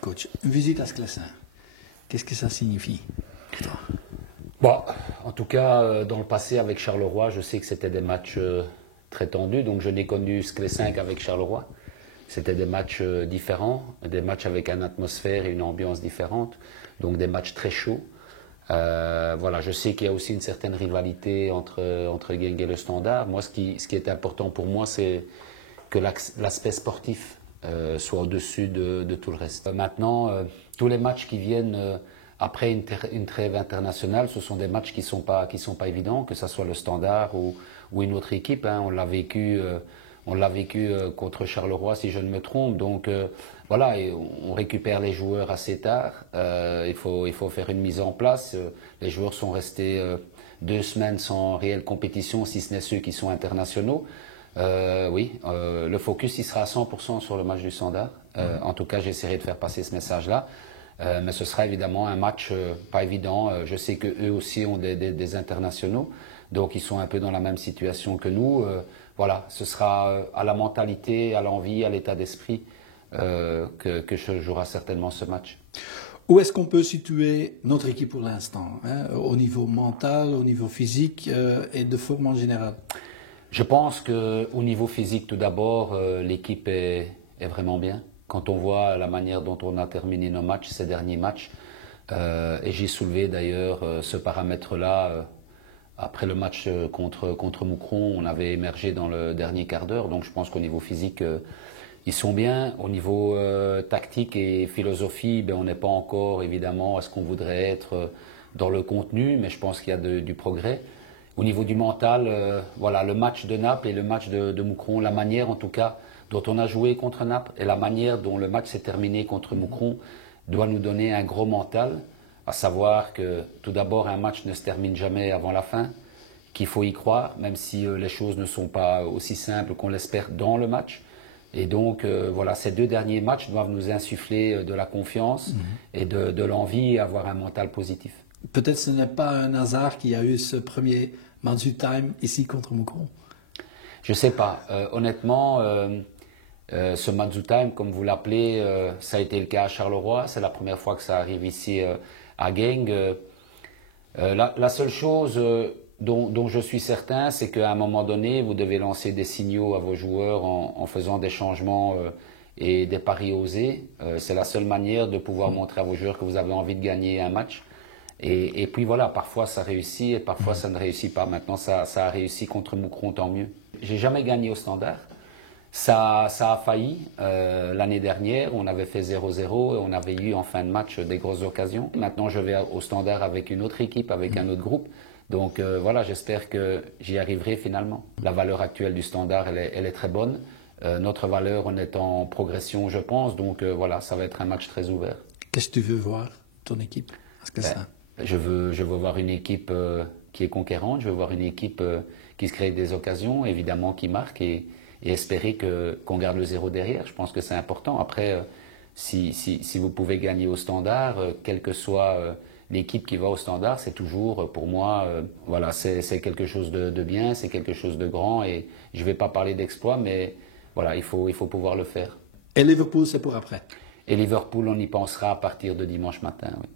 coach, une visite à Sclessin, qu'est-ce que ça signifie pour toi? Bon, en tout cas, dans le passé avec Charleroi, je sais que c'était des matchs très tendus. Donc je n'ai connu Sclessin qu'avec Charleroi. C'était des matchs différents, des matchs avec une atmosphère et une ambiance différente. Donc des matchs très chauds. Voilà, je sais qu'il y a aussi une certaine rivalité entre Genk et le Standard. Moi, ce qui est important pour moi, c'est que l'aspect sportif soit au-dessus de tout le reste. Maintenant, tous les matchs qui viennent après une trêve internationale, ce sont des matchs qui sont pas évidents, que ce soit le Standard ou une autre équipe. Hein. On l'a vécu contre Charleroi, si je ne me trompe. Donc voilà, et on récupère les joueurs assez tard. Il faut faire une mise en place. Les joueurs sont restés 2 semaines sans réelle compétition, si ce n'est ceux qui sont internationaux. Oui, le focus il sera à 100% sur le match du Standard. En tout cas, j'essaierai de faire passer ce message-là. Mais ce sera évidemment un match pas évident. Je sais qu'eux aussi ont des internationaux, donc ils sont un peu dans la même situation que nous. Voilà, ce sera à la mentalité, à l'envie, à l'état d'esprit que se jouera certainement ce match. Où est-ce qu'on peut situer notre équipe pour l'instant, hein, au niveau mental, au niveau physique et de forme en général? Je pense qu'au niveau physique, tout d'abord, l'équipe est vraiment bien. Quand on voit la manière dont on a terminé nos matchs, ces derniers matchs, et j'ai soulevé d'ailleurs ce paramètre-là après le match contre Moucron, on avait émergé dans le dernier quart d'heure, donc je pense qu'au niveau physique, ils sont bien. Au niveau tactique et philosophie, ben, on n'est pas encore évidemment à ce qu'on voudrait être dans le contenu, mais je pense qu'il y a du progrès. Au niveau du mental, voilà, le match de Naples et le match de Moucron, la manière en tout cas dont on a joué contre Naples et la manière dont le match s'est terminé contre Moucron doit nous donner un gros mental, à savoir que tout d'abord un match ne se termine jamais avant la fin, qu'il faut y croire, même si les choses ne sont pas aussi simples qu'on l'espère dans le match. Et donc voilà, ces 2 derniers matchs doivent nous insuffler de la confiance et de l'envie et avoir un mental positif. Peut-être ce n'est pas un hasard qu'il y a eu ce premier match du time ici contre Moucron. Je ne sais pas. Honnêtement, ce Match Time, comme vous l'appelez, ça a été le cas à Charleroi. C'est la première fois que ça arrive ici à Genk. La seule chose dont je suis certain, c'est qu'à un moment donné, vous devez lancer des signaux à vos joueurs en faisant des changements et des paris osés. C'est la seule manière de pouvoir montrer à vos joueurs que vous avez envie de gagner un match. Et puis voilà, parfois ça réussit et parfois ça ne réussit pas. Maintenant, ça a réussi contre Moucron, tant mieux. J'ai jamais gagné au Standard. Ça a failli l'année dernière, on avait fait 0-0 et on avait eu en fin de match des grosses occasions. Maintenant, je vais au Standard avec une autre équipe, avec un autre groupe. Donc voilà, j'espère que j'y arriverai finalement. La valeur actuelle du Standard, elle est très bonne. Notre valeur, on est en progression, je pense. Donc voilà, ça va être un match très ouvert. Qu'est-ce que tu veux voir, ton équipe? Je veux voir une équipe qui est conquérante, je veux voir une équipe qui se crée des occasions, évidemment qui marque et espérer qu'on garde le 0 derrière. Je pense que c'est important. Après, si vous pouvez gagner au Standard, quelle que soit l'équipe qui va au Standard, c'est toujours, pour moi, voilà, c'est quelque chose de bien, c'est quelque chose de grand. Et je ne vais pas parler d'exploit, mais voilà, il faut pouvoir le faire. Et Liverpool, c'est pour après? Et Liverpool, on y pensera à partir de dimanche matin, oui.